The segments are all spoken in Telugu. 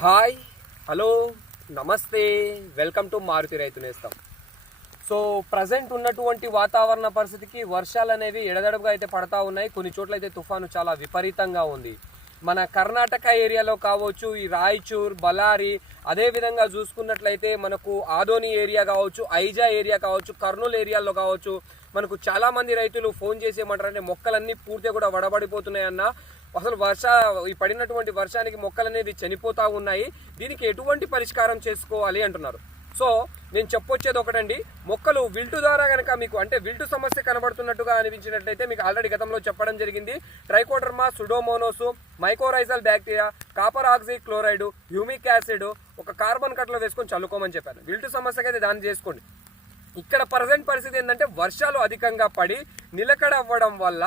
హాయ్ హలో నమస్తే వెల్కమ్ టు మారుతి రైతు నేస్తాం. సో ప్రజెంట్ ఉన్నటువంటి వాతావరణ పరిస్థితికి వర్షాలు అనేవి ఎడదడుగుగా అయితే పడతా ఉన్నాయి. కొన్ని చోట్ల అయితే తుఫాను చాలా విపరీతంగా ఉంది. మన కర్ణాటక ఏరియాలో కావచ్చు ఈ రాయచూర్ బలారి అదేవిధంగా చూసుకున్నట్లయితే మనకు ఆదోని ఏరియా కావచ్చు ఐజా ఏరియా కావచ్చు కర్నూలు ఏరియాలో కావచ్చు మనకు చాలామంది రైతులు ఫోన్ చేసి ఏమంటారంటే మొక్కలన్నీ పూర్తిగా కూడా వడబడిపోతున్నాయన్న. అసలు వర్ష ఈ పడినటువంటి వర్షానికి మొక్కలు అనేది చనిపోతూ ఉన్నాయి. దీనికి ఎటువంటి పరిష్కారం చేసుకోవాలి అంటున్నారు? సో నేను చెప్పొచ్చేది ఒకటండి. మొక్కలు విల్టు ద్వారా కనుక మీకు అంటే విల్టు సమస్య కనబడుతున్నట్టుగా అనిపించినట్లయితే మీకు ఆల్రెడీ గతంలో చెప్పడం జరిగింది. Trichoderma pseudomonas mycorrhizal bacteria copper oxy chloride humic acid ఒక కార్బన్ కట్లో వేసుకొని చల్లుకోమని చెప్పాను. విల్టు సమస్యకైతే అయితే దాన్ని చేసుకోండి. ఇక్కడ ప్రజెంట్ పరిస్థితి ఏంటంటే వర్షాలు అధికంగా పడి నిలకడ అవ్వడం వల్ల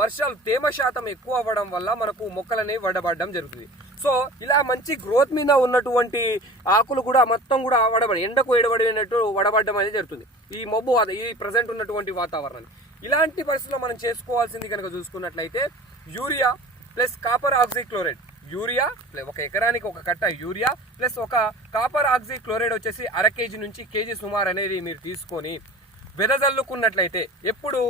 వర్షాలు తేమ శాతం ఎక్కువ అవ్వడం వల్ల మనకు మొక్కలనేవి వడబడడం జరుగుతుంది. సో ఇలా మంచి గ్రోత్ మీద ఉన్నటువంటి ఆకులు కూడా మొత్తం కూడా వడబడి ఎండకు ఎడబడినట్టు వడబడడం అనేది జరుగుతుంది. ఈ మబ్బు ఈ ప్రజెంట్ ఉన్నటువంటి వాతావరణాన్ని ఇలాంటి పరిస్థితుల్లో మనం చేసుకోవాల్సింది కనుక చూసుకున్నట్లయితే urea plus copper oxychloride. Urea plus ఒక ఎకరానికి ఒక కట్ట యూరియా ప్లస్ ఒక కాపర్ ఆక్సి క్లోరైడ్ వచ్చేసి అర కేజీ నుంచి కేజీ సుమారు అనేది మీరు తీసుకొని వెదజల్లుకున్నట్లయితే ఎప్పుడు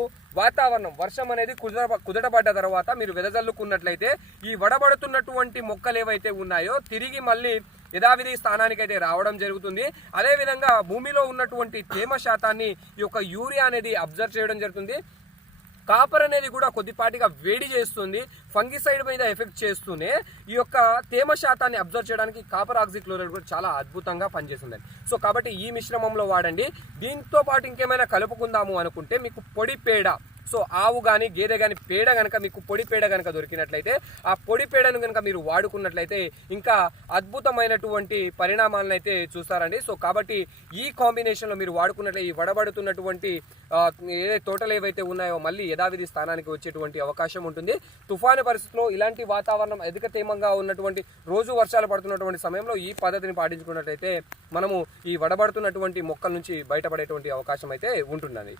వాతావరణం వర్షం అనేది కుదర కుదటపడ్డ తర్వాత మీరు వెదజల్లుకున్నట్లయితే ఈ వడబడుతున్నటువంటి మొక్కలు ఏవైతే ఉన్నాయో తిరిగి మళ్ళీ యథావిధి స్థానానికైతే రావడం జరుగుతుంది. అదేవిధంగా భూమిలో ఉన్నటువంటి తేమ శాతాన్ని ఈ యొక్క యూరియా అనేది అబ్జర్వ్ చేయడం జరుగుతుంది. కాపర్ అనేది కూడా కొద్దిపాటిగా వేడి చేస్తుంది ఫంగిసైడ్ మీద ఎఫెక్ట్ చేస్తూనే ఈ యొక్క తేమ శాతాన్ని అబ్జర్వ్ చేయడానికి కాపర్ ఆక్సిక్లోరైడ్ కూడా చాలా అద్భుతంగా పనిచేస్తుందండి సో కాబట్టి ఈ మిశ్రమంలో వాడండి. దీంతో పాటు ఇంకేమైనా కలుపుకుందాము అనుకుంటే మీకు పొడి పేడ సో ఆవు కానీ గేదె కానీ పేడ కనుక మీకు పొడి పేడ కనుక దొరికినట్లయితే ఆ పొడి పేడను కనుక మీరు వాడుకున్నట్లయితే ఇంకా అద్భుతమైనటువంటి పరిణామాలను అయితే చూస్తారండి. సో కాబట్టి ఈ కాంబినేషన్లో మీరు వాడుకున్నట్లయితే ఈ వడబడుతున్నటువంటి ఏ తోటలు ఏవైతే ఉన్నాయో మళ్ళీ యథావిధి స్థానానికి వచ్చేటువంటి అవకాశం ఉంటుంది. తుఫాను పరిస్థితిలో ఇలాంటి వాతావరణం అధిక తేమంగా ఉన్నటువంటి రోజు వర్షాలు పడుతున్నటువంటి సమయంలో ఈ పద్ధతిని పాటించుకున్నట్లయితే మనము ఈ వడబడుతున్నటువంటి మొక్కల నుంచి బయటపడేటువంటి అవకాశం అయితే ఉంటుందండి.